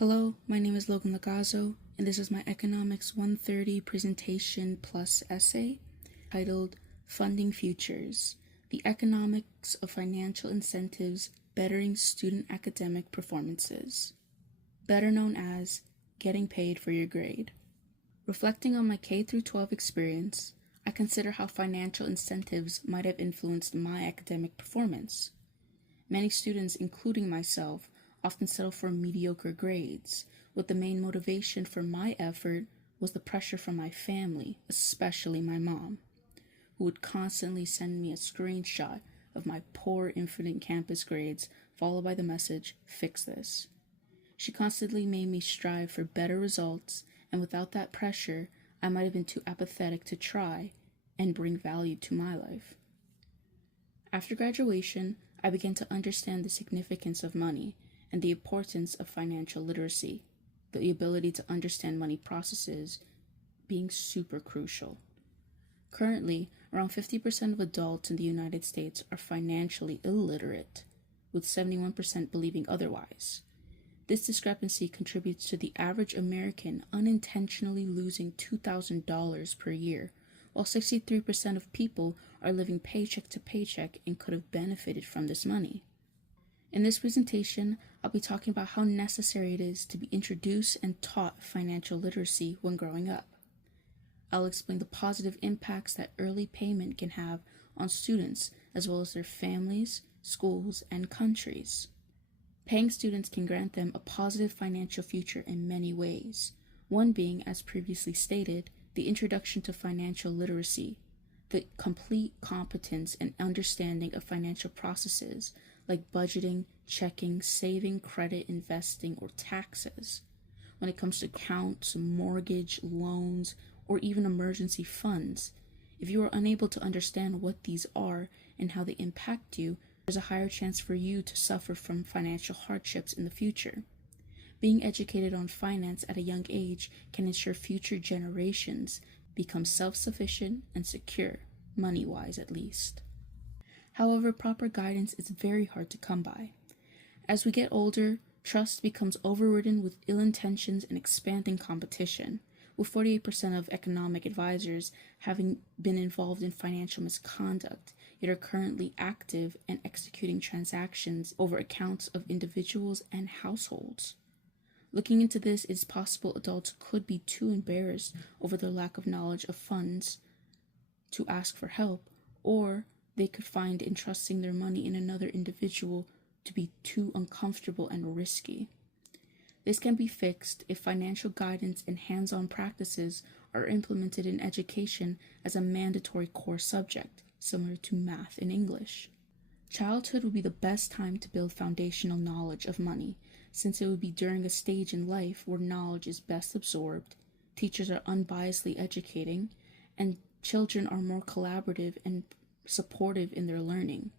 Hello, my name is Logan Lagazo, and this is my Economics 130 presentation plus essay titled Funding Futures: The Economics of Financial Incentives Bettering Student Academic Performances, better known as Getting Paid for Your Grade. Reflecting on my K-12 experience, I consider how financial incentives might have influenced my academic performance. Many students, including myself, often settle for mediocre grades, with the main motivation for my effort was the pressure from my family, especially my mom, who would constantly send me a screenshot of my poor Infinite Campus grades, followed by the message, "Fix this." She constantly made me strive for better results, and without that pressure, I might have been too apathetic to try and bring value to my life. After graduation, I began to understand the significance of money and the importance of financial literacy, the ability to understand money processes being super crucial. Currently, around 50% of adults in the United States are financially illiterate, with 71% believing otherwise. This discrepancy contributes to the average American unintentionally losing $2,000 per year, while 63% of people are living paycheck to paycheck and could have benefited from this money. In this presentation, I'll be talking about how necessary it is to be introduced and taught financial literacy when growing up. I'll explain the positive impacts that early payment can have on students as well as their families, schools, and countries. Paying students can grant them a positive financial future in many ways, one being, as previously stated, the introduction to financial literacy, the complete competence and understanding of financial processes like budgeting, checking, saving, credit, investing, or taxes. When it comes to accounts, mortgage, loans, or even emergency funds, if you are unable to understand what these are and how they impact you, there's a higher chance for you to suffer from financial hardships in the future. Being educated on finance at a young age can ensure future generations become self-sufficient and secure, money-wise at least. However, proper guidance is very hard to come by. As we get older, trust becomes overridden with ill intentions and expanding competition, with 48% of economic advisors having been involved in financial misconduct, yet are currently active and executing transactions over accounts of individuals and households. Looking into this, it is possible adults could be too embarrassed over their lack of knowledge of funds to ask for help, or they could find entrusting their money in another individual to be too uncomfortable and risky. This can be fixed if financial guidance and hands-on practices are implemented in education as a mandatory core subject, similar to math and English. Childhood would be the best time to build foundational knowledge of money, since it would be during a stage in life where knowledge is best absorbed, teachers are unbiasedly educating, and children are more collaborative and supportive in their learning.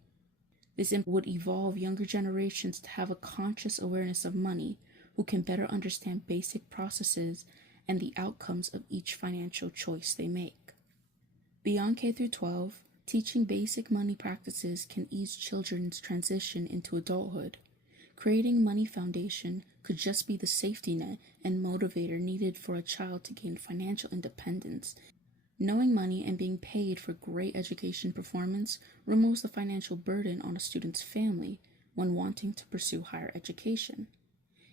This would evolve younger generations to have a conscious awareness of money, who can better understand basic processes and the outcomes of each financial choice they make. Beyond K-12, teaching basic money practices can ease children's transition into adulthood. Creating money foundation could just be the safety net and motivator needed for a child to gain financial independence. Knowing money and being paid for great education performance removes the financial burden on a student's family when wanting to pursue higher education.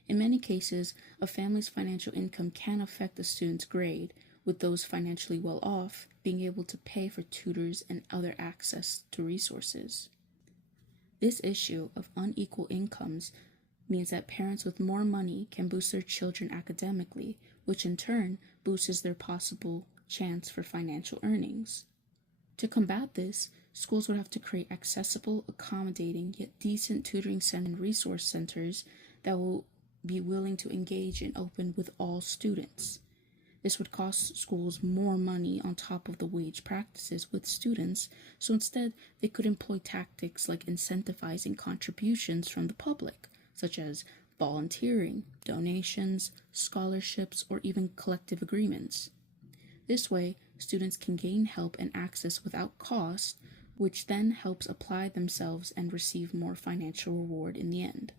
In many cases, a family's financial income can affect a student's grade, with those financially well off being able to pay for tutors and other access to resources. This issue of unequal incomes means that parents with more money can boost their children academically, which in turn boosts their possible chance for financial earnings. To combat this, schools would have to create accessible, accommodating, yet decent tutoring and resource centers that will be willing to engage and open with all students. This would cost schools more money on top of the wage practices with students, so instead they could employ tactics like incentivizing contributions from the public, such as volunteering, donations, scholarships, or even collective agreements. This way, students can gain help and access without cost, which then helps apply themselves and receive more financial reward in the end.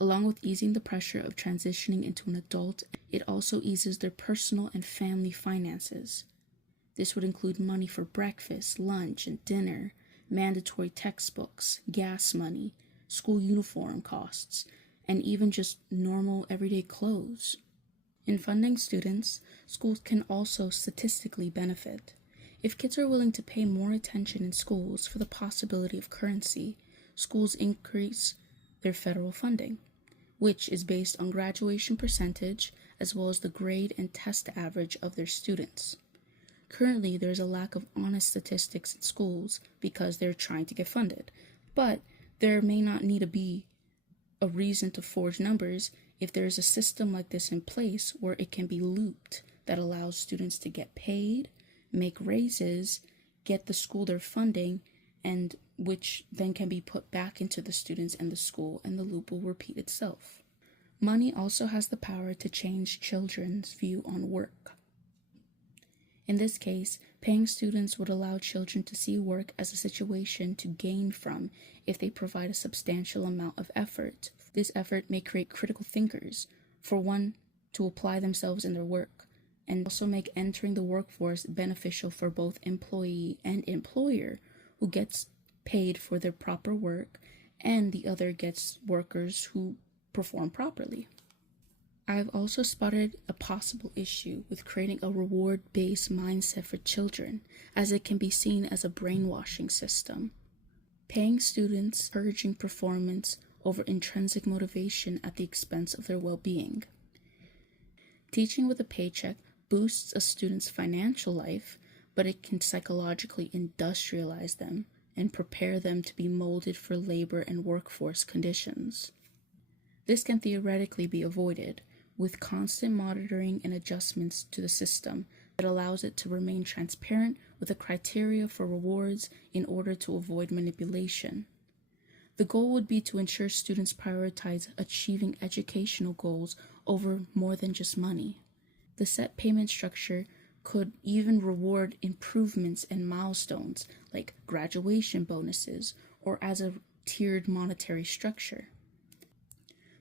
Along with easing the pressure of transitioning into an adult, it also eases their personal and family finances. This would include money for breakfast, lunch, and dinner, mandatory textbooks, gas money, school uniform costs, and even just normal everyday clothes. In funding students, schools can also statistically benefit. If kids are willing to pay more attention in schools for the possibility of currency, schools increase their federal funding, which is based on graduation percentage as well as the grade and test average of their students. Currently, there is a lack of honest statistics in schools because they're trying to get funded, but there may not need to be a reason to forge numbers if there is a system like this in place where it can be looped that allows students to get paid, make raises, get the school their funding, and which then can be put back into the students and the school, and the loop will repeat itself. Money also has the power to change children's view on work. In this case, paying students would allow children to see work as a situation to gain from if they provide a substantial amount of effort. This effort may create critical thinkers, for one, to apply themselves in their work, and also make entering the workforce beneficial for both employee and employer, who gets paid for their proper work, and the other gets workers who perform properly. I've also spotted a possible issue with creating a reward-based mindset for children, as it can be seen as a brainwashing system. Paying students, encouraging performance over intrinsic motivation at the expense of their well-being. Teaching with a paycheck boosts a student's financial life, but it can psychologically industrialize them and prepare them to be molded for labor and workforce conditions. This can theoretically be avoided with constant monitoring and adjustments to the system that allows it to remain transparent with the criteria for rewards in order to avoid manipulation. The goal would be to ensure students prioritize achieving educational goals over more than just money. The set payment structure could even reward improvements and milestones like graduation bonuses or as a tiered monetary structure.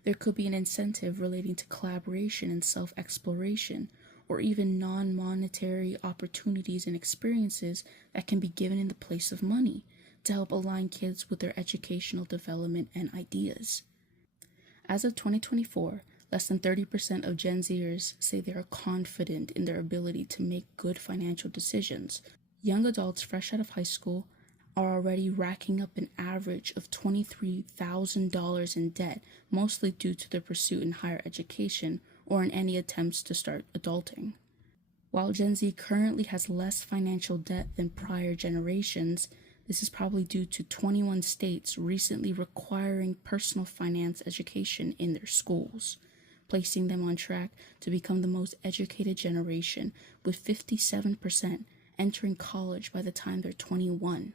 There could be an incentive relating to collaboration and self-exploration, or even non-monetary opportunities and experiences that can be given in the place of money to help align kids with their educational development and ideas. As of 2024, less than 30% of Gen Zers say they are confident in their ability to make good financial decisions. Young adults fresh out of high school are already racking up an average of $23,000 in debt, mostly due to their pursuit in higher education or in any attempts to start adulting. While Gen Z currently has less financial debt than prior generations, this is probably due to 21 states recently requiring personal finance education in their schools, placing them on track to become the most educated generation, with 57% entering college by the time they're 21.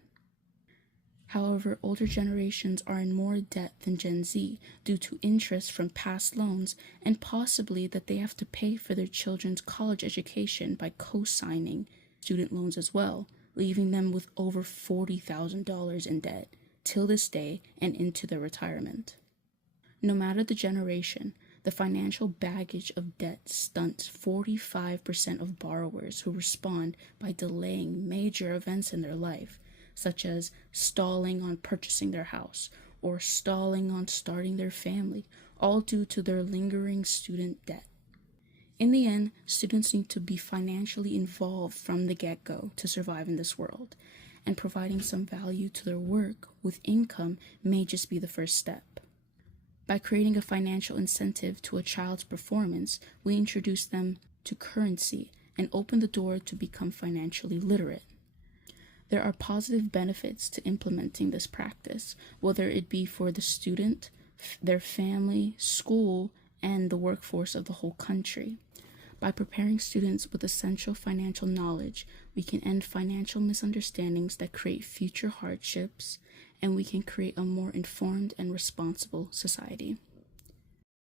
However, older generations are in more debt than Gen Z due to interest from past loans and possibly that they have to pay for their children's college education by co-signing student loans as well, leaving them with over $40,000 in debt till this day and into their retirement. No matter the generation, the financial baggage of debt stunts 45% of borrowers who respond by delaying major events in their life, such as stalling on purchasing their house or stalling on starting their family, all due to their lingering student debt. In the end, students need to be financially involved from the get-go to survive in this world, and providing some value to their work with income may just be the first step. By creating a financial incentive to a child's performance, we introduce them to currency and open the door to become financially literate. There are positive benefits to implementing this practice, whether it be for the student, their family, school, and the workforce of the whole country. By preparing students with essential financial knowledge, we can end financial misunderstandings that create future hardships, and we can create a more informed and responsible society.